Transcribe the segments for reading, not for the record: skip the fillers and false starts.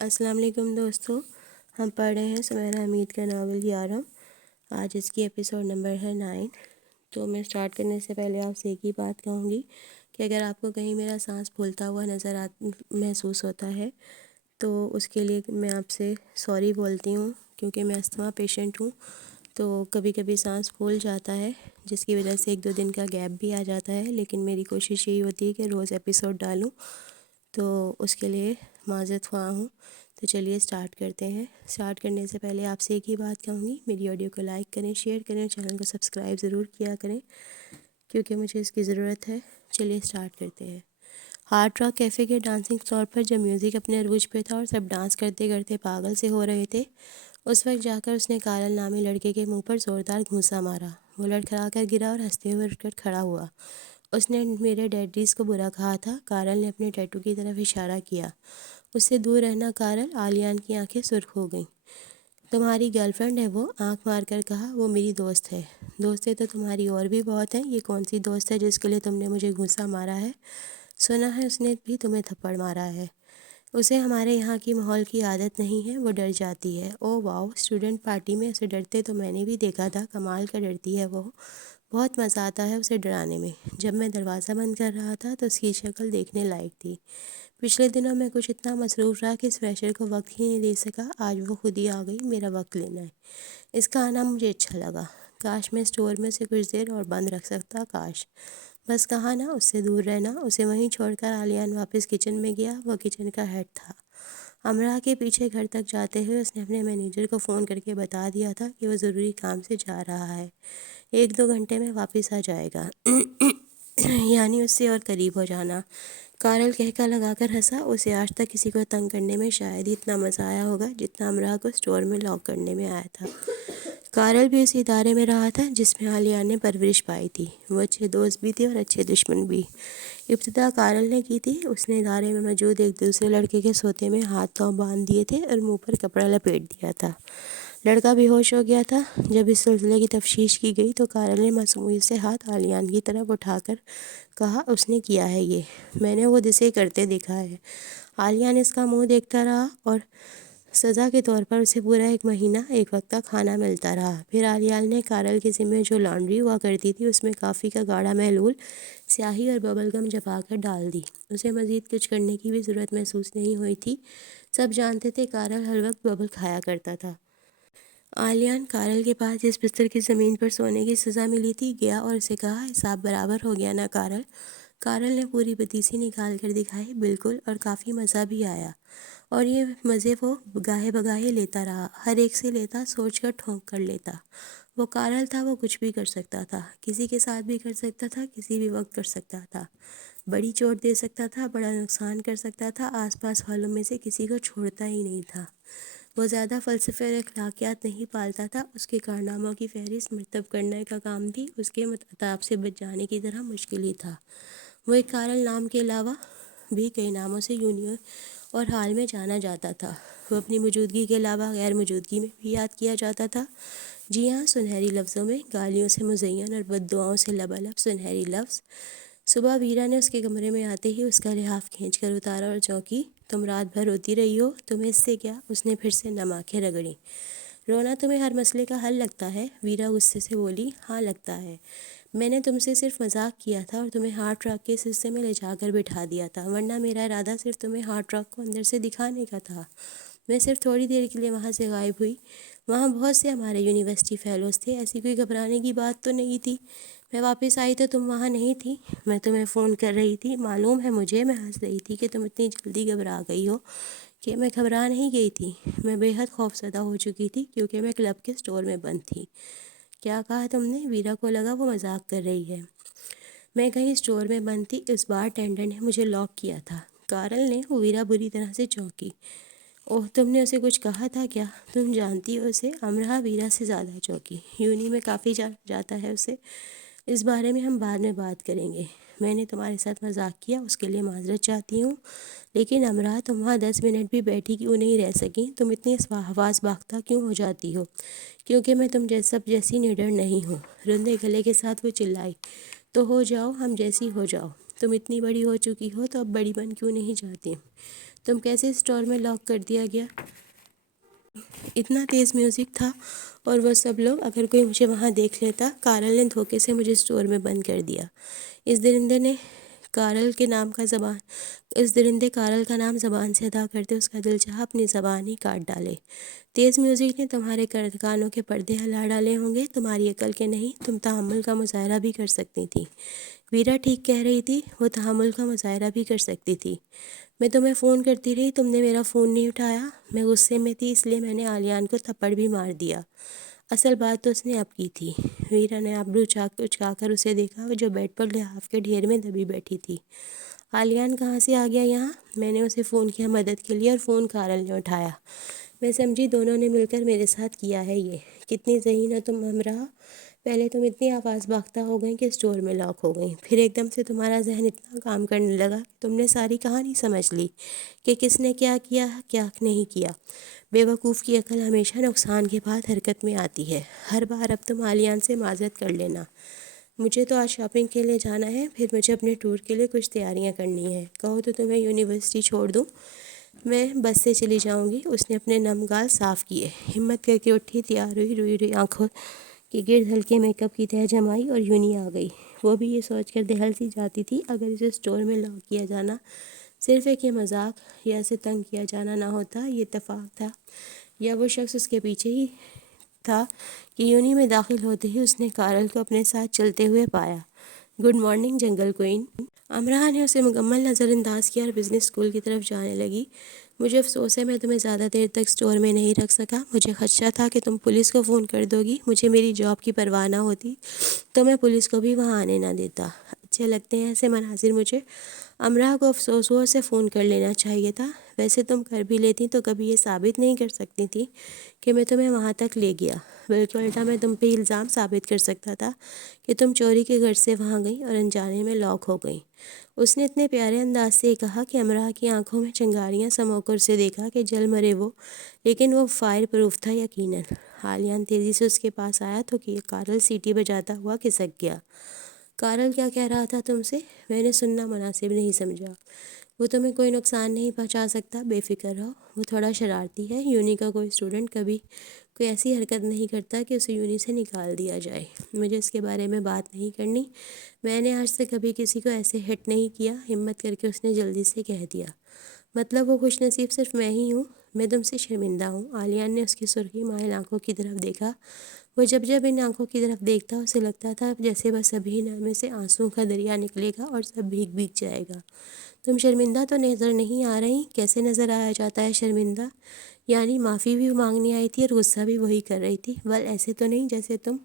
السلام علیکم دوستو، ہم پڑھ رہے ہیں سمیرہ حمید کا ناول یارم۔ آج اس کی ایپیسوڈ نمبر ہے 9۔ تو میں سٹارٹ کرنے سے پہلے آپ سے ایک ہی بات کہوں گی کہ اگر آپ کو کہیں میرا سانس پھولتا ہوا محسوس ہوتا ہے تو اس کے لیے میں آپ سے سوری بولتی ہوں، کیونکہ میں استھما پیشنٹ ہوں تو کبھی کبھی سانس پھول جاتا ہے، جس کی وجہ سے 1-2 دن کا گیپ بھی آ جاتا ہے، لیکن میری کوشش یہی ہوتی ہے کہ روز ایپیسوڈ ڈالوں، تو اس کے لیے معذرت خواہ ہوں۔ تو چلیے سٹارٹ کرتے ہیں۔ سٹارٹ کرنے سے پہلے آپ سے ایک ہی بات کہوں گی، میری آڈیو کو لائک کریں، شیئر کریں، چینل کو سبسکرائب ضرور کیا کریں کیونکہ مجھے اس کی ضرورت ہے۔ چلیے سٹارٹ کرتے ہیں۔ ہارڈ راک کیفے کے ڈانسنگ فلور پر جب میوزک اپنے عروج پہ تھا اور سب ڈانس کرتے کرتے پاگل سے ہو رہے تھے، اس وقت جا کر اس نے کارل نامی لڑکے کے منہ پر زوردار گھونسا مارا۔ وہ لڑکھڑا کر گرا اور ہنستے ہوئے اٹھ کر کھڑا ہوا۔ اس نے میرے ڈیڈیز کو برا کہا تھا۔ کارل نے اپنے ٹیٹو کی طرف اشارہ کیا۔ اس سے دور رہنا کارل۔ آلیان کی آنکھیں سرخ ہو گئیں۔ تمہاری گرل فرینڈ ہے وہ؟ آنکھ مار کر کہا۔ وہ میری دوست ہے۔ دوستیں تو تمہاری اور بھی بہت ہیں، یہ کون سی دوست ہے جس کے لیے تم نے مجھے گھونسا مارا ہے؟ سنا ہے اس نے بھی تمہیں تھپڑ مارا ہے۔ اسے ہمارے یہاں کی ماحول کی عادت نہیں ہے، وہ ڈر جاتی ہے۔ او واو، اسٹوڈنٹ پارٹی میں اسے ڈرتے تو میں نے بھی دیکھا تھا، کمال کا ڈرتی ہے وہ۔ بہت مزہ آتا ہے اسے ڈرانے میں۔ جب میں دروازہ بند کر رہا تھا تو اس کی شکل دیکھنے لائق تھی۔ پچھلے دنوں میں کچھ اتنا مصروف رہا کہ اس فریشر کو وقت ہی نہیں دے سکا۔ آج وہ خود ہی آ گئی میرا وقت لینا ہے۔ اس کا آنا مجھے اچھا لگا۔ کاش میں اسٹور میں سے کچھ دیر اور بند رکھ سکتا، کاش۔ بس کہا نا اس سے دور رہنا۔ اسے وہیں چھوڑ کر آلیان واپس کچن میں گیا۔ وہ کچن کا ہیڈ تھا۔ امراء کے پیچھے گھر تک جاتے ہوئے اس نے اپنے مینیجر کو فون کر کے بتا دیا تھا کہ وہ ضروری کام سے جا رہا ہے، 1-2 گھنٹے میں واپس آ جائے گا۔ یعنی اس سے اور قریب ہو جانا۔ کارل کہکا لگا کر ہنسا۔ اسے آج تک کسی کو تنگ کرنے میں شاید ہی اتنا مزہ آیا ہوگا جتنا امراء کو اسٹور میں لاک کرنے میں آیا تھا۔ کارل بھی اسی ادارے میں رہا تھا جس میں آلیان نے پرورش پائی تھی۔ وہ اچھے دوست بھی تھے اور اچھے دشمن بھی۔ ابتدا کارل نے کی تھی۔ اس نے ادارے میں موجود ایک دوسرے لڑکے کے سوتے میں ہاتھ پاؤں باندھ دیے تھے اور منہ پر کپڑا لپیٹ دیا تھا۔ لڑکا بے ہوش ہو گیا تھا۔ جب اس سلسلے کی تفتیش کی گئی تو کارل نے معصومیت سے ہاتھ آلیان کی طرف اٹھا کر کہا، اس نے کیا ہے یہ، میں نے خود اسے کرتے دیکھا ہے۔ آلیان اس کا منہ دیکھتا رہا اور سزا کے طور پر اسے پورا 1 مہینہ ایک وقت کا کھانا ملتا رہا۔ پھر آلیان نے کارل کے ذمے جو لانڈری ہوا کرتی تھی اس میں کافی کا گاڑھا محلول سیاہی اور ببل گم جما کر ڈال دی۔ اسے مزید کچھ کرنے کی بھی ضرورت محسوس نہیں ہوئی تھی۔ سب جانتے تھے کارل ہر وقت ببل کھایا کرتا تھا۔ آلیان کارل کے پاس جس بستر کی زمین پر سونے کی سزا ملی تھی گیا اور اسے کہا، حساب برابر ہو گیا نا کارل؟ کارل نے پوری بتیسی نکال کر دکھائی۔ بالکل، اور کافی مزہ بھی آیا۔ اور یہ مزے وہ گاہے بگاہے لیتا رہا، ہر ایک سے لیتا، سوچ کر ٹھونک کر لیتا۔ وہ کارل تھا، وہ کچھ بھی کر سکتا تھا، کسی کے ساتھ بھی کر سکتا تھا، کسی بھی وقت کر سکتا تھا، بڑی چوٹ دے سکتا تھا، بڑا نقصان کر سکتا تھا، آس پاس والوں میں سے کسی کو چھوڑتا ہی نہیں تھا۔ وہ زیادہ فلسفے اور اخلاقیات نہیں پالتا تھا۔ اس کے کارناموں کی فہرست مرتب کرنے کا کام بھی اس کے عتاب سے بچ جانے کی طرح مشکل ہی تھا۔ وہ ایک کارل نام کے علاوہ بھی کئی ناموں سے یونین اور حال میں جانا جاتا تھا۔ وہ اپنی موجودگی کے علاوہ غیر موجودگی میں بھی یاد کیا جاتا تھا۔ جی ہاں، سنہری لفظوں میں، گالیوں سے مزین اور بد دعاؤں سے لبالب سنہری لفظ۔ صبح ویرا نے اس کے کمرے میں آتے ہی اس کا لحاف کھینچ کر اتارا اور چونکی۔ تم رات بھر روتی رہی ہو، تمہیں اس سے کیا؟ اس نے پھر سے نم آنکھیں رگڑیں۔ رونا تمہیں ہر مسئلے کا حل لگتا ہے؟ ویرا غصے سے بولی۔ ہاں لگتا ہے۔ میں نے تم سے صرف مذاق کیا تھا اور تمہیں ہارٹ راک کے اس حصے میں لے جا کر بٹھا دیا تھا، ورنہ میرا ارادہ صرف تمہیں ہارٹ راک کو اندر سے دکھانے کا تھا۔ میں صرف تھوڑی دیر کے لیے وہاں سے غائب ہوئی۔ وہاں بہت سے ہمارے یونیورسٹی فیلوز تھے، ایسی کوئی گھبرانے کی بات تو نہیں تھی۔ میں واپس آئی تو تم وہاں نہیں تھی۔ میں تمہیں فون کر رہی تھی، معلوم ہے مجھے، میں ہنس رہی تھی کہ تم اتنی جلدی گھبرا گئی ہو، کہ میں گھبرا نہیں گئی تھی، میں بے حد خوفزدہ ہو چکی تھی کیونکہ میں کلب کے اسٹور میں بند تھی۔ کیا کہا تم نے؟ ویرا کو لگا وہ مذاق کر رہی ہے۔ میں کہیں اسٹور میں بند تھی، اس بار ٹینڈر نے مجھے لاک کیا تھا۔ کارل نے، ویرا بری طرح سے چونکی۔ اوہ، تم نے اسے کچھ کہا تھا کیا؟ تم جانتی ہو اسے؟ امراء ویرا سے زیادہ چونکی۔ یونی میں کافی جاتا ہے اسے، اس بارے میں ہم بعد میں بات کریں گے۔ میں نے تمہارے ساتھ مذاق کیا، اس کے لیے معذرت چاہتی ہوں، لیکن امراء تم وہاں 10 منٹ بھی بیٹھی کیوں نہیں رہ سکیں؟ تم اتنی حواس باختہ کیوں ہو جاتی ہو؟ کیونکہ میں تم سب جیسی نڈر نہیں ہوں۔ رندے گلے کے ساتھ وہ چلائی۔ تو ہو جاؤ، ہم جیسی ہو جاؤ۔ تم اتنی بڑی ہو چکی ہو تو اب بڑی بن کیوں نہیں جاتی؟ تم کیسے اسٹور میں لاک کر دیا گیا؟ اتنا تیز میوزک تھا اور وہ سب لوگ، اگر کوئی مجھے وہاں دیکھ لیتا۔ کارل نے دھوکے سے مجھے اسٹور میں بند کر دیا۔ اس درندے کارل کا نام زبان سے ادا کرتے اس کا دل چاہا اپنی زبان ہی کاٹ ڈالے۔ تیز میوزک نے تمہارے کانوں کے پردے ہلا ڈالے ہوں گے، تمہاری عقل کے نہیں۔ تم تحمل کا مظاہرہ بھی کر سکتی تھی۔ ویرا ٹھیک کہہ رہی تھی، وہ تحمل کا مظاہرہ بھی کر سکتی تھی۔ میں تمہیں فون کرتی رہی، تم نے میرا فون نہیں اٹھایا۔ میں غصے میں تھی، اس لیے میں نے عالیان کو تھپڑ بھی مار دیا۔ اصل بات تو اس نے اب کی تھی۔ ویرا نے ابرو اچکا کر اسے دیکھا، جو بیڈ پر لحاف کے ڈھیر میں دبی بیٹھی تھی۔ عالیان کہاں سے آ گیا یہاں؟ میں نے اسے فون کیا مدد کے لیے، اور فون کارل نے اٹھایا۔ میں سمجھی دونوں نے مل کر میرے ساتھ کیا ہے یہ۔ کتنی ذہین ہو تم ہمراہ۔ پہلے تم اتنی آواز باختہ ہو گئیں کہ اسٹور میں لاک ہو گئیں، پھر ایک دم سے تمہارا ذہن اتنا کام کرنے لگا کہ تم نے ساری کہانی سمجھ لی کہ کس نے کیا کیا کیا نہیں کیا۔ بے وقوف کی عقل ہمیشہ نقصان کے بعد حرکت میں آتی ہے۔ ہر بار اب تم عالیان سے معذرت کر لینا۔ مجھے تو آج شاپنگ کے لیے جانا ہے، پھر مجھے اپنے ٹور کے لیے کچھ تیاریاں کرنی ہیں۔ کہو تو تمہیں یونیورسٹی چھوڑ دوں، میں بس سے چلی جاؤں گی۔ اس نے اپنے نم گال صاف کیے، ہمت کر کے اٹھی، تیار ہوئی، روئی آنکھوں کے گرد ہلکے میک اپ کی تہہ جمائی اور یونی آ گئی۔ وہ بھی یہ سوچ کر دہل سی جاتی تھی، اگر اسے اسٹور میں لاک کیا جانا صرف ایک یہ مذاق یا اسے تنگ کیا جانا نہ ہوتا، یہ اتفاق تھا، یا وہ شخص اس کے پیچھے ہی تھا کہ یونی میں داخل ہوتے ہی اس نے کارل کو اپنے ساتھ چلتے ہوئے پایا۔ گڈ مارننگ جنگل کوئن۔ امراہ نے اسے مکمل نظر انداز کیا اور بزنس اسکول کی طرف جانے لگی۔ مجھے افسوس ہے میں تمہیں زیادہ دیر تک اسٹور میں نہیں رکھ سکا۔ مجھے خدشہ تھا کہ تم پولیس کو فون کر دو گی۔ مجھے میری جاب کی پرواہ نہ ہوتی تو میں پولیس کو بھی وہاں آنے نہ دیتا۔ اچھے لگتے ہیں ایسے مناظر مجھے۔ امراہ کو افسوس ہوا، اسے فون کر لینا چاہیے تھا۔ ویسے تم کر بھی لیتی تو کبھی یہ ثابت نہیں کر سکتی تھی کہ میں تمہیں وہاں تک لے گیا، بلکہ الٹا میں تم پہ الزام ثابت کر سکتا تھا کہ تم چوری کے غرض سے وہاں گئیں اور انجانے میں لاک ہو گئیں۔ اس نے اتنے پیارے انداز سے کہا کہ امراہ کی آنکھوں میں چنگاریاں سمو کر اسے دیکھا کہ جل مرے وہ، لیکن وہ فائر پروف تھا یقیناً۔ عالیان تیزی سے اس کے پاس آیا تو کہ کارل سیٹی بجاتا ہوا کھسک گیا۔ کارل کیا کہہ رہا تھا تم سے؟ میں نے سننا مناسب نہیں سمجھا۔ وہ تمہیں کوئی نقصان نہیں پہنچا سکتا، بے فکر رہو۔ وہ تھوڑا شرارتی ہے۔ یونی کا کوئی اسٹوڈنٹ کبھی کوئی ایسی حرکت نہیں کرتا کہ اسے یونی سے نکال دیا جائے۔ مجھے اس کے بارے میں بات نہیں کرنی۔ میں نے آج تک کبھی کسی کو ایسے ہٹ نہیں کیا۔ ہمت کر کے اس نے جلدی سے کہہ دیا۔ مطلب وہ خوش نصیب صرف میں ہی ہوں؟ میں تم سے شرمندہ ہوں۔ عالیان نے اس کی سرخی مائل آنکھوں کی طرف دیکھا۔ وہ جب ان آنکھوں کی طرف دیکھتا اسے لگتا تھا جیسے بس ابھی میں سے آنسوؤں کا دریا نکلے گا اور سب بھیگ جائے گا۔ تم شرمندہ تو نظر نہیں آ رہی۔ کیسے نظر آیا جاتا ہے شرمندہ؟ یعنی معافی بھی مانگنے آئی تھی اور غصہ بھی وہی کر رہی تھی۔ ایسے تو نہیں جیسے تم۔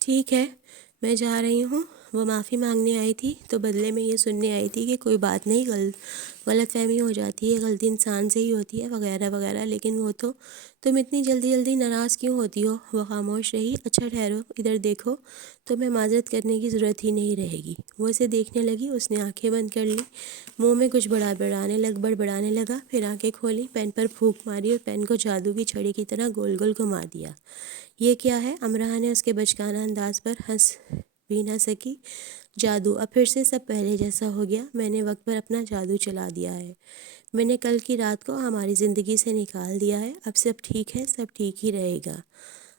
ٹھیک ہے، میں جا رہی ہوں۔ وہ معافی مانگنے آئی تھی تو بدلے میں یہ سننے آئی تھی کہ کوئی بات نہیں، غلط فہمی ہو جاتی ہے، غلطی انسان سے ہی ہوتی ہے، وغیرہ وغیرہ۔ لیکن وہ تو تم اتنی جلدی ناراض کیوں ہوتی ہو؟ وہ خاموش رہی۔ اچھا ٹھہرو، ادھر دیکھو، تمہیں معذرت کرنے کی ضرورت ہی نہیں رہے گی۔ وہ اسے دیکھنے لگی۔ اس نے آنکھیں بند کر لیں، منہ میں کچھ بڑبڑانے لگا، پھر آنکھیں کھولیں، پین پر پھونک ماری اور پین کو جادو کی چھڑی کی طرح گول گول گھما دیا۔ یہ کیا ہے؟ امراہ نے اس کے بچکانہ انداز پر ہنس بھی نہ سکی۔ جادو؟ اب پھر سے سب پہلے جیسا ہو گیا؟ میں نے وقت پر اپنا جادو چلا دیا ہے۔ میں نے کل کی رات کو ہماری زندگی سے نکال دیا ہے۔ اب سب ٹھیک ہے، سب ٹھیک ہی رہے گا۔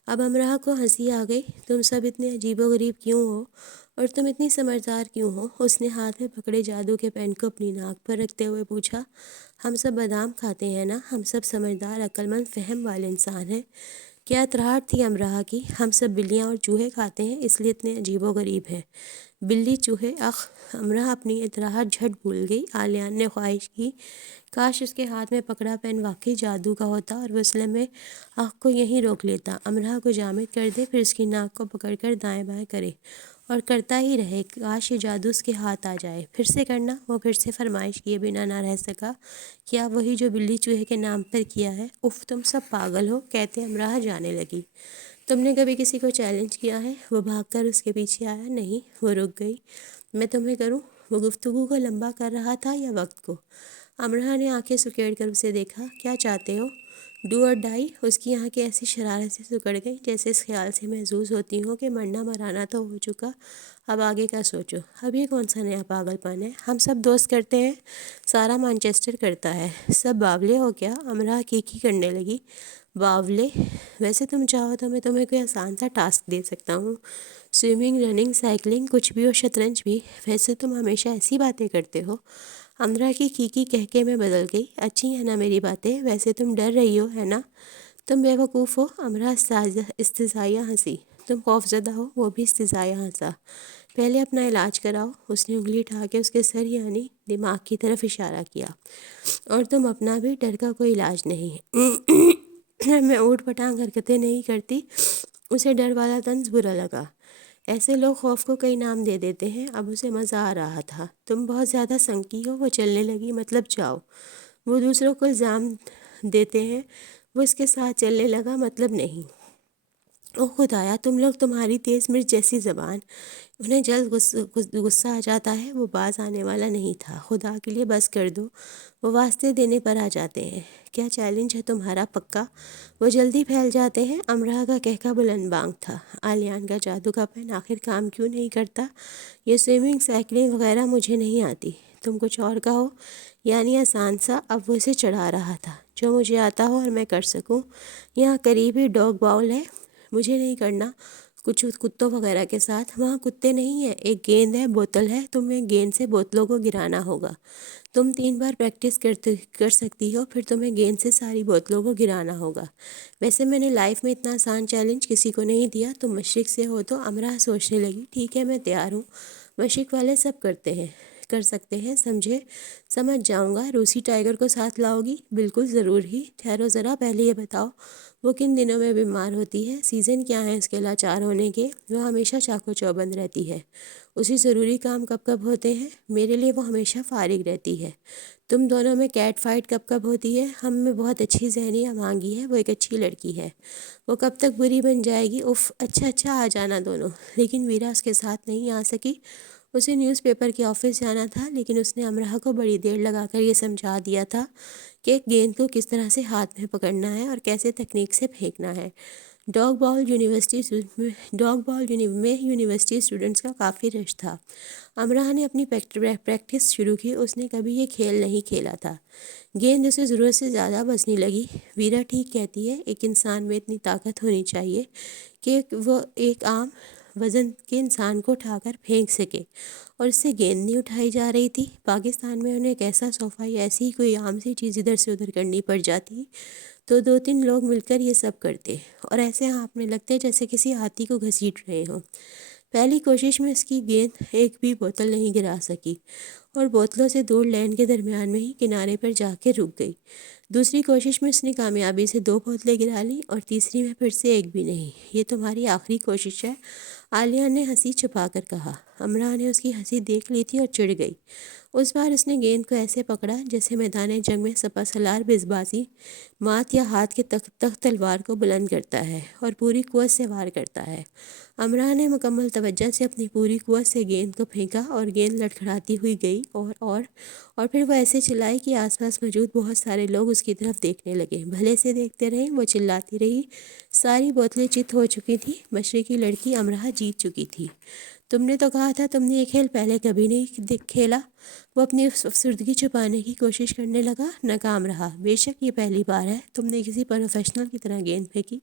اب امراہ کو ہنسی آ گئی۔ تم سب اتنے عجیب و غریب کیوں ہو اور تم اتنی سمجھدار کیوں ہو؟ اس نے ہاتھ میں پکڑے جادو کے پین کو اپنی ناک پر رکھتے ہوئے پوچھا۔ ہم سب بادام کھاتے ہیں نا؟ ہم سب سمجھدار، عقل مند، فہم والے انسان ہیں۔ کیا اطراحٹ تھی امراہ کی۔ ہم سب بلیاں اور چوہے کھاتے ہیں، اس لیے اتنے عجیب و غریب ہیں۔ بلی، چوہے، اخ! امراہ اپنی اطراحٹ جھٹ بھول گئی۔ عالیان نے خواہش کی کاش اس کے ہاتھ میں پکڑا پین واقعی جادو کا ہوتا اور وہ اس لمحے اخ کو یہیں روک لیتا۔ امراہ کو جامد کر دے، پھر اس کی ناک کو پکڑ کر دائیں بائیں کرے اور کرتا ہی رہے۔ کاش یہ جادو اس کے ہاتھ آ جائے۔ پھر سے کرنا؟ وہ پھر سے فرمائش کیے بنا نہ رہ سکا۔ کیا وہی جو بلی چوہے کے نام پر کیا ہے؟ اف، تم سب پاگل ہو، کہتے امراہ جانے لگی۔ تم نے کبھی کسی کو چیلنج کیا ہے؟ وہ بھاگ کر اس کے پیچھے آیا۔ نہیں، وہ رک گئی۔ میں تمہیں کروں؟ وہ گفتگو کو لمبا کر رہا تھا یا وقت کو؟ امراہ نے آنکھیں سکیڑ کر اسے دیکھا۔ کیا چاہتے ہو؟ ڈو اور ڈائی اس کی آنکھیں ایسی شرارت سے سکڑ گئی جیسے اس خیال سے محظوظ ہوتی ہوں کہ مرنا مرانا تو ہو چکا، اب آگے کا سوچو۔ اب یہ کون سا نیا پاگل پن ہے؟ ہم سب دوست کرتے ہیں، سارا مانچسٹر کرتا ہے، سب باولے ہو کیا؟ امراء کی کرنے لگی۔ باولے؟ ویسے تم چاہو تو میں تمہیں کوئی آسان سا ٹاسک دے سکتا ہوں، سوئمنگ، رننگ، سائیکلنگ، کچھ بھی، اور شطرنج بھی۔ ویسے تم ہمیشہ ایسی باتیں کرتے ہو۔ امراء کی کہکے میں بدل گئی۔ اچھی ہیں نا میری باتیں؟ ویسے تم ڈر رہی ہو ہے نا؟ تم بے وقوف ہو۔ امراء استہزائیہ ہنسی۔ تم خوف زدہ ہو؟ وہ بھی استہزائیہ ہنسا۔ پہلے اپنا علاج کراؤ۔ اس نے انگلی اٹھا کے اس کے سر یعنی دماغ کی طرف اشارہ کیا۔ اور تم اپنا بھی، ڈر کا کوئی علاج نہیں ہے۔ میں اوٹ پٹانگ حرکتیں نہیں کرتی۔ اسے ڈر والا طنز برا لگا۔ ایسے لوگ خوف کو کئی نام دے دیتے ہیں۔ اب اسے مزہ آ رہا تھا۔ تم بہت زیادہ سنکی ہو۔ وہ چلنے لگی۔ مطلب جاؤ۔ وہ دوسروں کو الزام دیتے ہیں۔ وہ اس کے ساتھ چلنے لگا۔ مطلب نہیں۔ او خدایا، تم لوگ، تمہاری تیز مرچ جیسی زبان، انہیں جلد غصہ آ جاتا ہے۔ وہ باز آنے والا نہیں تھا۔ خدا کے لیے بس کر دو۔ وہ واسطے دینے پر آ جاتے ہیں۔ کیا چیلنج ہے تمہارا؟ پکا؟ وہ جلدی پھیل جاتے ہیں۔ امراء کا کہکا بلند بانگ تھا۔ عالیان کا جادو کا پین آخر کام کیوں نہیں کرتا؟ یہ سوئمنگ، سائیکلنگ وغیرہ مجھے نہیں آتی۔ تم کچھ اور کہو۔ یعنی آسان سا۔ اب وہ اسے چڑھا رہا تھا۔ جو مجھے آتا ہو اور میں کر سکوں۔ یہاں قریب ہی ڈاگ باؤل ہے۔ مجھے نہیں کرنا کچھ کتوں وغیرہ کے ساتھ۔ وہاں کتے نہیں ہیں، ایک گیند ہے، بوتل ہے، تمہیں گیند سے بوتلوں کو گرانا ہوگا۔ تم 3 بار پریکٹس کر سکتی ہو، پھر تمہیں گیند سے ساری بوتلوں کو گرانا ہوگا۔ ویسے میں نے لائف میں اتنا آسان چیلنج کسی کو نہیں دیا۔ تم مشرق سے ہو تو؟ امراء سوچنے لگی۔ ٹھیک ہے، میں تیار ہوں۔ مشرق والے سب کر سکتے ہیں، سمجھے؟ سمجھ جاؤں گا۔ روسی ٹائیگر کو ساتھ لاؤ گی؟ بالکل، ضرور ہی۔ ٹھہرو ذرا، پہلے یہ بتاؤ وہ کن دنوں میں بیمار ہوتی ہے؟ سیزن کیا ہے اس کے لاچار ہونے کے؟ وہ ہمیشہ چاقو چوبند رہتی ہے۔ اسی ضروری کام کب کب ہوتے ہیں؟ میرے لیے وہ ہمیشہ فارغ رہتی ہے۔ تم دونوں میں کیٹ فائٹ کب کب ہوتی ہے؟ ہم میں بہت اچھی ذہنی مانگی ہے، وہ ایک اچھی لڑکی ہے۔ وہ کب تک بری بن جائے گی؟ اف، اچھا آ جانا دونوں۔ لیکن ویرا اس کے ساتھ نہیں آ سکی۔ اسے نیوز پیپر کے آفس جانا تھا، لیکن اس نے امراء کو بڑی دیر لگا کر یہ سمجھا دیا تھا کہ گیند کو کس طرح سے ہاتھ میں پکڑنا ہے اور کیسے تکنیک سے پھینکنا ہے۔ ڈاگ باؤل میں یونیورسٹی اسٹوڈنٹس کا کافی رش تھا۔ امراء نے اپنی پریکٹس شروع کی۔ اس نے کبھی یہ کھیل نہیں کھیلا تھا۔ گیند اسے ضرورت سے زیادہ بجنے لگی۔ ویرا ٹھیک کہتی ہے، ایک انسان میں اتنی طاقت ہونی چاہیے کہ وہ ایک عام وزن کے انسان کو اٹھا کر پھینک سکے، اور اس سے گیند نہیں اٹھائی جا رہی تھی۔ پاکستان میں انہیں ایک ایسا صوفہ یا ایسی کوئی عام سی چیز ادھر سے ادھر کرنی پڑ جاتی تو 2-3 لوگ مل کر یہ سب کرتے، اور ایسے ہانپنے لگتے جیسے کسی ہاتھی کو گھسیٹ رہے ہوں۔ پہلی کوشش میں اس کی گیند ایک بھی بوتل نہیں گرا سکی، اور بوتلوں سے دور لین کے درمیان میں ہی کنارے پر جا کے رک گئی۔ دوسری کوشش میں اس نے کامیابی سے 2 بوتلیں گرا لیں، اور تیسری میں پھر سے ایک بھی نہیں۔ یہ تمہاری آخری کوشش ہے؟ عالیہ نے ہنسی چھپا کر کہا۔ امراء نے اس کی ہنسی دیکھ لی تھی اور چڑ گئی۔ اس بار اس نے گیند کو ایسے پکڑا جیسے میدان جنگ میں سپہ سالار بیزبازی مات یا ہاتھ کے تخت تلوار کو بلند کرتا ہے اور پوری قوت سے وار کرتا ہے۔ امراء نے مکمل توجہ سے اپنی پوری قوت سے گیند کو پھینکا، اور گیند لڑکھڑاتی ہوئی گئی، اور پھر وہ ایسے چلائی کہ آس پاس موجود بہت سارے لوگ اس کی طرف دیکھنے لگے۔ بھلے سے دیکھتے رہے۔ وہ چلاتی رہی۔ ساری بوتلیں چت ہو چکی تھیں۔ مشرقی لڑکی امراء جیت چکی تھی۔ تم نے تو کہا تھا تم نے یہ کھیل پہلے کبھی نہیں کھیلا۔ وہ اپنی افسردگی چھپانے کی کوشش کرنے لگا۔ ناکام رہا۔ بے شک یہ پہلی بار ہے۔ تم نے کسی پروفیشنل کی طرح گیند پھینکی۔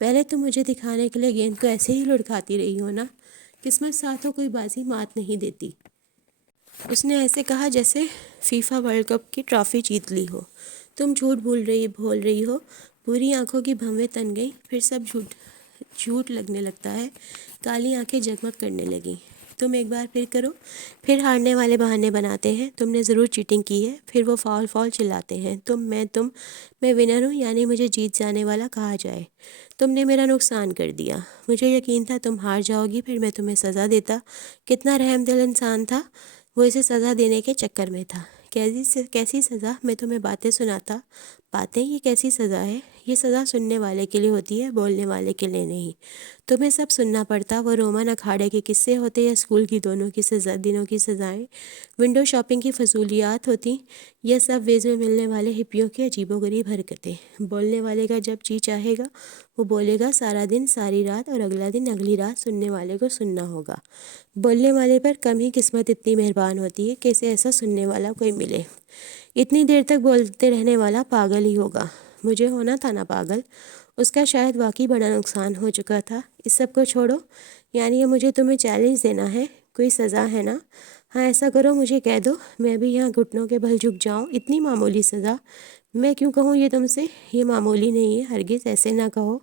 پہلے تم مجھے دکھانے کے لیے گیند کو ایسے ہی لڑکھاتی رہی ہو نا۔ قسمت ساتھ ہو، کوئی بازی مات نہیں دیتی۔ اس نے ایسے کہا جیسے فیفا ورلڈ کپ کی ٹرافی جیت لی ہو۔ تم جھوٹ بول رہی ہو۔ پوری آنکھوں کی بھنویں تن گئیں۔ پھر سب جھوٹ لگنے لگتا ہے۔ کالی آنکھیں جگمگ کرنے لگیں۔ تم ایک بار پھر کرو۔ پھر ہارنے والے بہانے بناتے ہیں۔ تم نے ضرور چیٹنگ کی ہے۔ پھر وہ فاؤل چلاتے ہیں۔ میں ونر ہوں، یعنی مجھے جیت جانے والا کہا جائے۔ تم نے میرا نقصان کر دیا۔ مجھے یقین تھا تم ہار جاؤ گی، پھر میں تمہیں سزا دیتا۔ کتنا رحم دل انسان تھا وہ، اسے سزا دینے کے چکر میں تھا۔ کیسی سزا؟ میں تمہیں باتیں سناتا، پاتے ہیں یہ کیسی سزا ہے؟ یہ سزا سننے والے کے لیے ہوتی ہے، بولنے والے کے لیے نہیں۔ تمہیں سب سننا پڑتا، وہ رومن اکھاڑے کے قصے ہوتے یا اسکول کی دونوں کی دنوں کی سزائیں، ونڈو شاپنگ کی فضولیات ہوتی یا سب ویز میں ملنے والے ہپیوں کی عجیب و غریب حرکتیں۔ بولنے والے کا جب جی چاہے گا وہ بولے گا، سارا دن ساری رات، اور اگلا دن اگلی رات سننے والے کو سننا ہوگا۔ بولنے والے پر کم ہی قسمت اتنی مہربان ہوتی ہے کہ اسے ایسا سننے والا کوئی ملے۔ اتنی دیر تک بولتے رہنے والا پاگل ہی ہوگا۔ مجھے ہونا تھا نا پاگل، اس کا شاید واقعی بڑا نقصان ہو چکا تھا۔ اس سب کو چھوڑو، یعنی یہ مجھے تمہیں چیلنج دینا ہے، کوئی سزا ہے نا؟ ہاں ایسا کرو، مجھے کہہ دو، میں بھی یہاں گھٹنوں کے بل جھک جاؤں۔ اتنی معمولی سزا؟ میں کیوں کہوں یہ تم سے؟ یہ معمولی نہیں ہے، ہرگز ایسے نہ کہو۔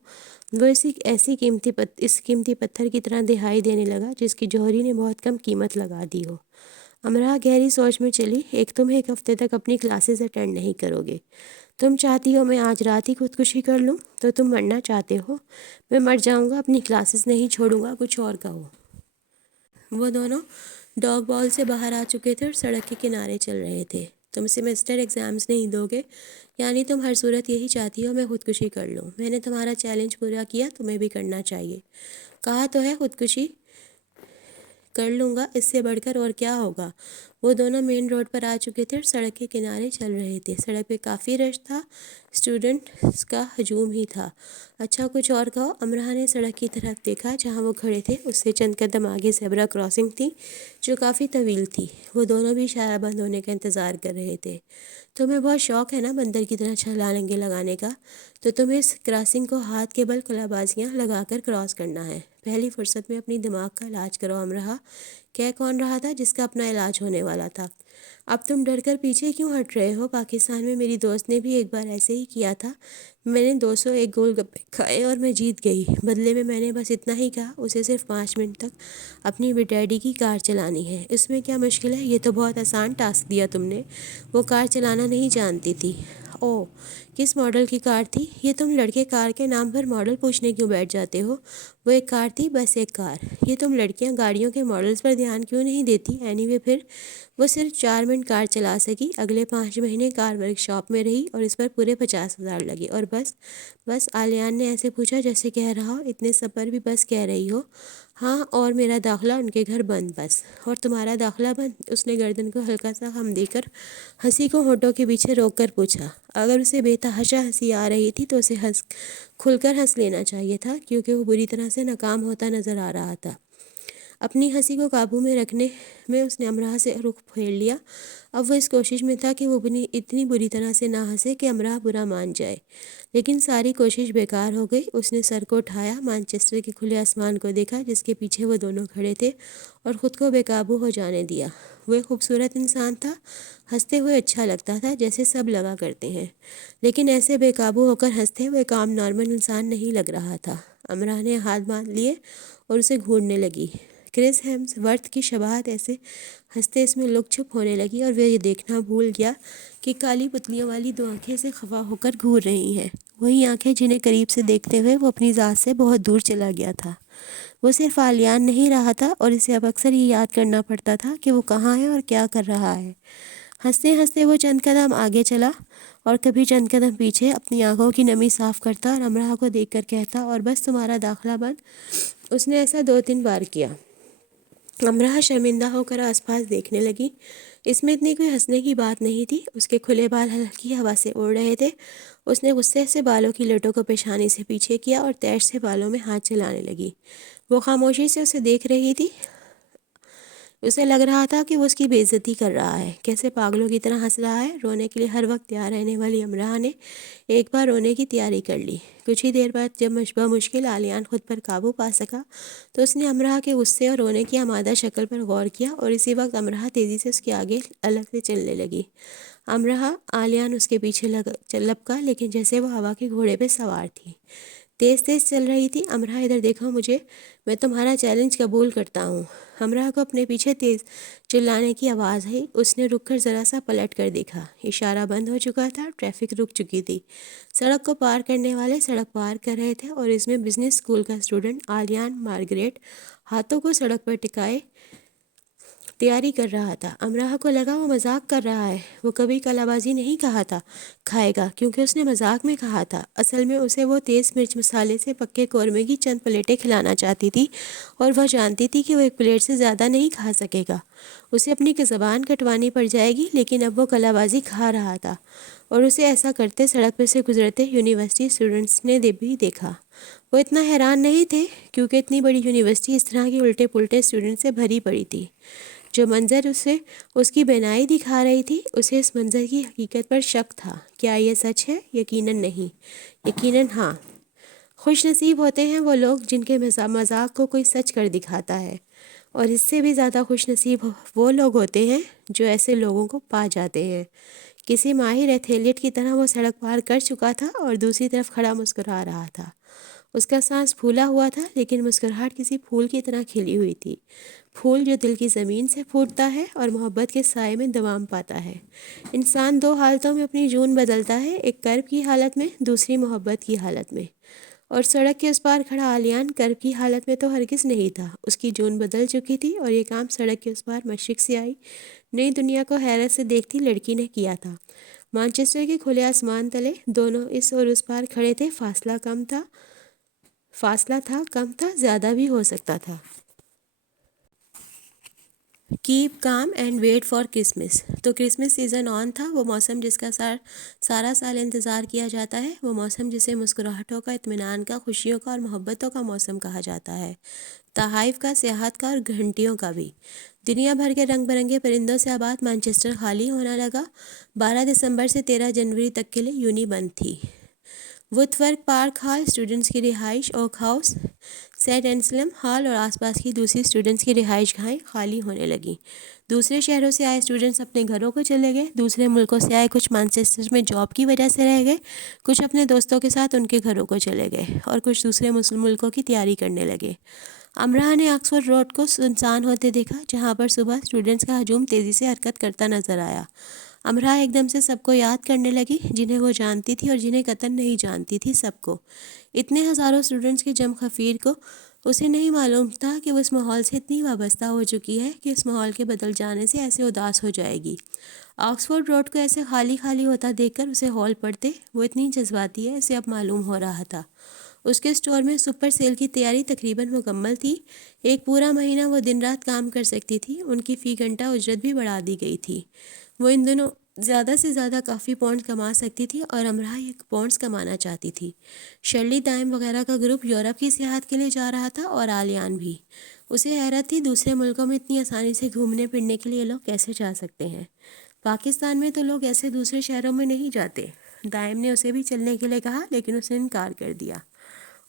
وہ اس قیمتی پتھر کی طرح دہائی دینے لگا جس کی جوہری نے بہت کم قیمت لگا دی ہو۔ امرا گہری سوچ میں چلی۔ تم ایک ہفتے تک اپنی کلاسز اٹینڈ نہیں کرو گے۔ تم چاہتی ہو میں آج رات ہی خودکشی کر لوں؟ تو تم مرنا چاہتے ہو؟ میں مر جاؤں گا، اپنی کلاسز نہیں چھوڑوں گا، کچھ اور کہو۔ وہ دونوں ڈاگ بال سے باہر آ چکے تھے اور سڑک کے کنارے چل رہے تھے۔ تم سیمسٹر ایگزامز نہیں دو گے؟ یعنی تم ہر صورت یہی چاہتی ہو میں خودکشی کر لوں؟ میں نے تمہارا چیلنج پورا کیا، تمہیں بھی کرنا چاہیے۔ کہا تو ہے خودکشی کر لوں گا، اس سے بڑھ کر اور کیا ہوگا؟ وہ دونوں مین روڈ پر آ چکے تھے اور سڑک کے کنارے چل رہے تھے۔ سڑک پہ کافی رش تھا، اسٹوڈنٹس کا ہجوم ہی تھا۔ اچھا کچھ اور کہو۔ امرا نے سڑک کی طرف دیکھا جہاں وہ کھڑے تھے، اس سے چند قدم آگے زیبرا کراسنگ تھی جو کافی طویل تھی۔ وہ دونوں بھی اشارہ بند ہونے کا انتظار کر رہے تھے۔ تمہیں بہت شوق ہے نا بندر کی طرح چھلانگیں لگانے کا، تو تمہیں اس کراسنگ کو ہاتھ کے بل کلا بازیاں لگا کر کراس کرنا ہے۔ پہلی فرصت میں اپنی دماغ کا علاج کرو امرا۔ کہہ کون رہا تھا جس کا اپنا علاج ہونے والا تھا؟ اب تم ڈر کر پیچھے کیوں ہٹ رہے ہو؟ پاکستان میں میری دوست نے بھی ایک بار ایسے ہی کیا تھا۔ میں نے 201 گول گپے کھائے اور میں جیت گئی۔ بدلے میں میں نے بس اتنا ہی کہا، اسے صرف 5 منٹ تک اپنی ڈیڈی کی کار چلانی ہے۔ اس میں کیا مشکل ہے؟ یہ تو بہت آسان ٹاسک دیا تم نے۔ وہ کار چلانا نہیں جانتی تھی۔ اوہ، کس ماڈل کی کار تھی؟ یہ تم لڑکے کار کے نام پر ماڈل پوچھنے کیوں بیٹھ جاتے ہو؟ وہ ایک کار تھی، بس ایک کار۔ یہ تم لڑکیاں گاڑیوں کے ماڈلز پر دھیان کیوں نہیں دیتی؟ اینی وے پھر وہ صرف 4 منٹ کار چلا سکی۔ اگلے 5 مہینے کار ورک شاپ میں رہی اور اس پر پورے 50,000 لگے، اور بس آلیان نے ایسے پوچھا جیسے کہہ رہا ہو اتنے سب پر بھی بس کہہ رہی ہو؟ ہاں، اور میرا داخلہ ان کے گھر بند۔ بس اور تمہارا داخلہ بند؟ اس نے گردن کو ہلکا سا خم دے کر ہنسی کو ہونٹوں کے پیچھے روک کر پوچھا۔ اگر اسے بے تحاشا ہنسی آ رہی تھی تو اسے کھل کر ہنس لینا چاہیے تھا، کیونکہ وہ بری طرح سے ناکام ہوتا نظر آ رہا تھا۔ اپنی ہنسی کو قابو میں رکھنے میں اس نے امرا سے رخ پھیر لیا۔ اب وہ اس کوشش میں تھا کہ وہ اتنی بری طرح سے نہ ہنسے کہ امرا برا مان جائے، لیکن ساری کوشش بیکار ہو گئی۔ اس نے سر کو اٹھایا، مانچسٹر کے کھلے آسمان کو دیکھا جس کے پیچھے وہ دونوں کھڑے تھے، اور خود کو بے قابو ہو جانے دیا۔ وہ ایک خوبصورت انسان تھا، ہنستے ہوئے اچھا لگتا تھا جیسے سب لگا کرتے ہیں، لیکن ایسے بے قابو ہو کر ہنستے ہوئے ایک عام نارمل انسان نہیں لگ رہا تھا۔ امرا نے ہاتھ باندھ لیے اور اسے گھورنے لگی۔ کرس ہیمس ورتھ کی شباہت ایسے ہنستے اس میں لک چھپ ہونے لگی، اور وہ یہ دیکھنا بھول گیا کہ کالی پتلیوں والی 2 آنکھیں اسے خفا ہو کر گھور رہی ہیں، وہی آنکھیں جنہیں قریب سے دیکھتے ہوئے وہ اپنی ذات سے بہت دور چلا گیا تھا۔ وہ صرف آلیان نہیں رہا تھا، اور اسے اب اکثر یہ یاد کرنا پڑتا تھا کہ وہ کہاں ہے اور کیا کر رہا ہے۔ ہنستے ہنستے وہ چند قدم آگے چلا اور کبھی چند قدم پیچھے، اپنی آنکھوں کی نمی صاف کرتا اور امرا کو دیکھ کر کہتا، اور بس تمہارا داخلہ بند۔ اس نے ایسا 2-3 بار کیا۔ امرا شرمندہ ہو کر آس پاس دیکھنے لگی۔ اس میں اتنی کوئی ہنسنے کی بات نہیں تھی۔ اس کے کھلے بال ہلکی ہوا سے اڑ رہے تھے۔ اس نے غصے سے بالوں کی لٹوں کو پیشانی سے پیچھے کیا اور تیش سے بالوں میں ہاتھ چلانے لگی۔ وہ خاموشی سے اسے دیکھ رہی تھی۔ اسے لگ رہا تھا کہ وہ اس کی بے عزتی کر رہا ہے، کیسے پاگلوں کی طرح ہنس رہا ہے۔ رونے کے لیے ہر وقت تیار رہنے والی امرا نے ایک بار رونے کی تیاری کر لی۔ کچھ ہی دیر بعد جب بمشکل آلیان خود پر قابو پا سکا تو اس نے امرا کے غصے اور رونے کی آمادہ شکل پر غور کیا، اور اسی وقت امرا تیزی سے اس کے آگے الگ سے چلنے لگی۔ امرا، آلیان اس کے پیچھے لپکا، لیکن جیسے وہ ہوا کے گھوڑے پہ سوار تھی، تیز تیز چل رہی تھی۔ امرا ادھر دیکھو مجھے، میں تمہارا چیلنج قبول کرتا ہوں۔ امرا کو اپنے پیچھے تیز چلانے کی آواز آئی۔ اس نے رک کر ذرا سا پلٹ کر دیکھا۔ اشارہ بند ہو چکا تھا، ٹریفک رک چکی تھی، سڑک کو پار کرنے والے سڑک پار کر رہے تھے، اور اس میں بزنس اسکول کا اسٹوڈنٹ آلیان مارگریٹ ہاتھوں کو سڑک پر ٹکائے تیاری کر رہا تھا۔ امراہ کو لگا وہ مذاق کر رہا ہے، وہ کبھی کلا بازی نہیں کہا تھا کھائے گا، کیونکہ اس نے مذاق میں کہا تھا۔ اصل میں اسے وہ تیز مرچ مسالے سے پکے قورمے کی چند پلیٹیں کھلانا چاہتی تھی، اور وہ جانتی تھی کہ وہ ایک پلیٹ سے زیادہ نہیں کھا سکے گا، اسے اپنی زبان کٹوانی پڑ جائے گی، لیکن اب وہ کلا بازی کھا رہا تھا، اور اسے ایسا کرتے سڑک پہ سے گزرتے یونیورسٹی اسٹوڈنٹس نے بھی دیکھا۔ وہ اتنا حیران نہیں تھے، کیونکہ اتنی بڑی یونیورسٹی اس طرح کے الٹے پلٹے اسٹوڈنٹ سے بھری پڑی تھی۔ جو منظر اسے اس کی بینائی دکھا رہی تھی، اسے اس منظر کی حقیقت پر شک تھا۔ کیا یہ سچ ہے؟ یقیناً نہیں، یقیناً ہاں۔ خوش نصیب ہوتے ہیں وہ لوگ جن کے مذاق کو کوئی سچ کر دکھاتا ہے، اور اس سے بھی زیادہ خوش نصیب وہ لوگ ہوتے ہیں جو ایسے لوگوں کو پا جاتے ہیں۔ کسی ماہر ایتھلیٹ کی طرح وہ سڑک پار کر چکا تھا اور دوسری طرف کھڑا مسکرا رہا تھا۔ اس کا سانس پھولا ہوا تھا، لیکن مسکراہٹ کسی پھول کی طرح کھلی ہوئی تھی، پھول جو دل کی زمین سے پھوٹتا ہے اور محبت کے سائے میں دوام پاتا ہے۔ انسان دو حالتوں میں اپنی جون بدلتا ہے، ایک کرب کی حالت میں، دوسری محبت کی حالت میں۔ اور سڑک کے اس پار کھڑا علیان کرب کی حالت میں تو ہرگز نہیں تھا، اس کی جون بدل چکی تھی، اور یہ کام سڑک کے اس پار مشرق سے آئی نئی دنیا کو حیرت سے دیکھتی لڑکی نے کیا تھا۔ مانچسٹر کے کھلے آسمان تلے دونوں اس اور اس پار کھڑے تھے، فاصلہ تھا کم تھا، زیادہ بھی ہو سکتا تھا۔ Keep calm and wait for Christmas. تو کرسمس سیزن آن تھا، وہ موسم جس کا سارا سال انتظار کیا جاتا ہے، وہ موسم جسے مسکراہٹوں کا، اطمینان کا، خوشیوں کا اور محبتوں کا موسم کہا جاتا ہے، تحائف کا، سیاحت کا اور گھنٹیوں کا بھی۔ دنیا بھر کے رنگ برنگے پرندوں سے آباد مانچسٹر خالی ہونے لگا۔ 12 دسمبر سے 13 جنوری تک کے لیے یونی بند تھی۔ وودورک پارک ہال اسٹوڈنٹس کی رہائش، اوک ہاؤس، سینٹ اینسلم ہال اور آس پاس کی دوسری اسٹوڈنٹس کی رہائش گاہیں خالی ہونے لگیں۔ دوسرے شہروں سے آئے اسٹوڈنٹس اپنے گھروں کو چلے گئے، دوسرے ملکوں سے آئے کچھ مانچسٹر میں جاب کی وجہ سے رہ گئے، کچھ اپنے دوستوں کے ساتھ ان کے گھروں کو چلے گئے، اور کچھ دوسرے مسلم ملکوں کی تیاری کرنے لگے۔ امراہ نے آکسفورڈ روڈ کو سنسان ہوتے دیکھا، جہاں پر صبح اسٹوڈنٹس کا ہجوم تیزی سے حرکت کرتا نظر آیا۔ امراہ ایک دم سے سب کو یاد کرنے لگی، جنہیں وہ جانتی تھی اور جنہیں قطعاً نہیں جانتی تھی، سب کو، اتنے ہزاروں اسٹوڈنٹس کے جم خفیر کو۔ اسے نہیں معلوم تھا کہ وہ اس ماحول سے اتنی وابستہ ہو چکی ہے کہ اس ماحول کے بدل جانے سے ایسے اداس ہو جائے گی۔ آکسفورڈ روڈ کو ایسے خالی خالی ہوتا دیکھ کر اسے ہول پڑتے، وہ اتنی جذباتی ہے، اسے اب معلوم ہو رہا تھا۔ اس کے اسٹور میں سپر سیل کی تیاری تقریباً مکمل تھی، ایک پورا مہینہ وہ دن رات کام کر سکتی تھی، ان کی فی گھنٹہ اجرت بھی بڑھا دی گئی تھی۔ وہ ان دنوں زیادہ سے زیادہ کافی پاؤنڈز کما سکتی تھی، اور امراہ یہ پاؤنڈز کمانا چاہتی تھی۔ شرلی ٹائم وغیرہ کا گروپ یورپ کی سیاحت کے لیے جا رہا تھا، اور آلیان بھی۔ اسے حیرت تھی دوسرے ملکوں میں اتنی آسانی سے گھومنے پھرنے کے لیے لوگ کیسے جا سکتے ہیں۔ پاکستان میں تو لوگ ایسے دوسرے شہروں میں نہیں جاتے۔ دائم نے اسے بھی چلنے کے لیے کہا، لیکن اس نے انکار کر دیا۔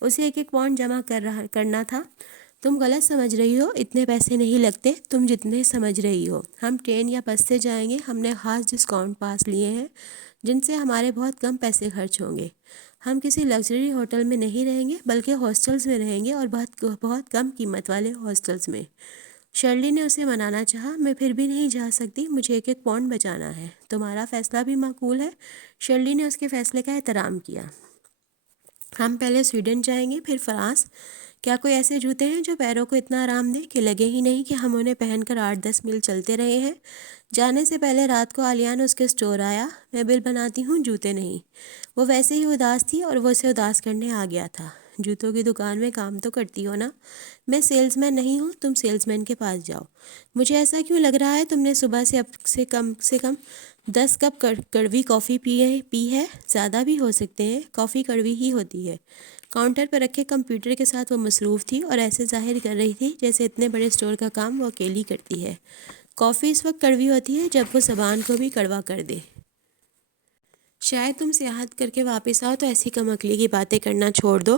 اسے ایک ایک پاؤنڈ جمع کرنا تھا۔ تم غلط سمجھ رہی ہو، اتنے پیسے نہیں لگتے تم جتنے سمجھ رہی ہو۔ ہم ٹرین یا بس سے جائیں گے، ہم نے خاص ڈسکاؤنٹ پاس لیے ہیں جن سے ہمارے بہت کم پیسے خرچ ہوں گے۔ ہم کسی لگژری ہوٹل میں نہیں رہیں گے، بلکہ ہاسٹلز میں رہیں گے، اور بہت کم قیمت والے ہاسٹلز میں۔ شرلی نے اسے منانا چاہا، میں پھر بھی نہیں جا سکتی، مجھے ایک ایک پاؤنڈ بچانا ہے۔ تمہارا فیصلہ بھی معقول ہے۔ شرلی نے اس کے فیصلے کا احترام کیا۔ ہم پہلے سویڈن جائیں گے، پھر فرانس۔ کیا کوئی ایسے جوتے ہیں جو پیروں کو اتنا آرام دیں کہ لگے ہی نہیں کہ ہم انہیں پہن کر 8-10 میل چلتے رہے ہیں؟ جانے سے پہلے رات کو آلیان اس کے اسٹور آیا۔ میں بل بناتی ہوں، جوتے نہیں۔ وہ ویسے ہی اداس تھی، اور وہ اسے اداس کرنے آ گیا تھا۔ جوتوں کی دکان میں کام تو کرتی ہو نا؟ میں سیلز مین نہیں ہوں، تم سیلز مین کے پاس جاؤ۔ مجھے ایسا کیوں لگ رہا ہے تم نے صبح سے کم 10 کپ کڑوی کافی پی ہے، زیادہ بھی ہو سکتے ہیں، کافی کڑوی ہی ہوتی ہے۔ کاؤنٹر پر رکھے کمپیوٹر کے ساتھ وہ مصروف تھی، اور ایسے ظاہر کر رہی تھی جیسے اتنے بڑے اسٹور کا کام وہ اکیلی کرتی ہے۔ کافی اس وقت کڑوی ہوتی ہے جب وہ زبان کو بھی کڑوا کر دے۔ شاید تم سیاحت کر کے واپس آؤ تو ایسی کم عقلی کی باتیں کرنا چھوڑ دو۔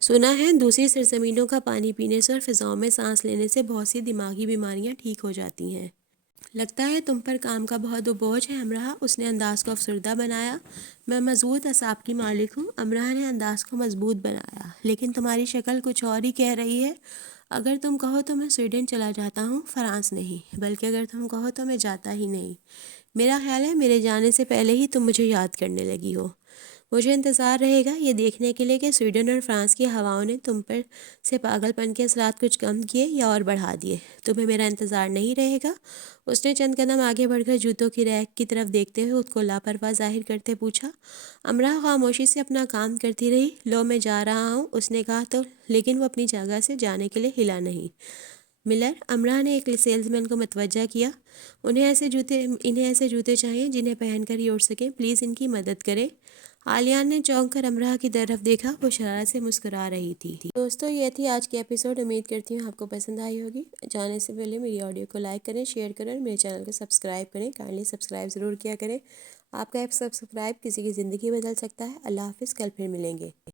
سنا ہے دوسری سرزمینوں کا پانی پینے سے اور فضاؤں میں سانس لینے سے بہت سی دماغی بیماریاں ٹھیک ہو جاتی ہیں۔ لگتا ہے تم پر کام کا بہت بوجھ ہے امراہ، اس نے انداز کو افسردہ بنایا۔ میں مضبوط اعصاب کی مالک ہوں، امراہ نے انداز کو مضبوط بنایا، لیکن تمہاری شکل کچھ اور ہی کہہ رہی ہے۔ اگر تم کہو تو میں سویڈن چلا جاتا ہوں، فرانس نہیں، بلکہ اگر تم کہو تو میں جاتا ہی نہیں۔ میرا خیال ہے میرے جانے سے پہلے ہی تم مجھے یاد کرنے لگی ہو۔ مجھے انتظار رہے گا یہ دیکھنے کے لیے کہ سویڈن اور فرانس کی ہواؤں نے تم پر سے پاگل پن کے اثرات کچھ کم کیے یا اور بڑھا دیے۔ تمہیں میرا انتظار نہیں رہے گا؟ اس نے چند قدم آگے بڑھ کر جوتوں کی ریک کی طرف دیکھتے ہوئے خود کو لاپرواہ ظاہر کرتے پوچھا۔ امرا خاموشی سے اپنا کام کرتی رہی۔ لو میں جا رہا ہوں، اس نے کہا تو، لیکن وہ اپنی جگہ سے جانے کے لیے ہلا نہیں۔ ملر، امرا نے ایک سیلز مین کو متوجہ کیا، انہیں ایسے جوتے چاہیے جنہیں پہن کر ہی اڑ سکیں، پلیز ان کی مدد کریں۔ آلیان نے چونک کر امرا کی طرف دیکھا، وہ شرارت سے مسکرا رہی تھی۔ دوستو، یہ تھی آج کی ایپیسوڈ، امید کرتی ہوں آپ کو پسند آئی ہوگی۔ جانے سے پہلے میری آڈیو کو لائک کریں، شیئر کریں اور میرے چینل کو سبسکرائب کریں، کائنڈلی سبسکرائب ضرور کیا کریں۔ آپ کا ایپ سبسکرائب کسی کی زندگی بدل سکتا ہے۔ اللہ حافظ، کل پھر ملیں گے۔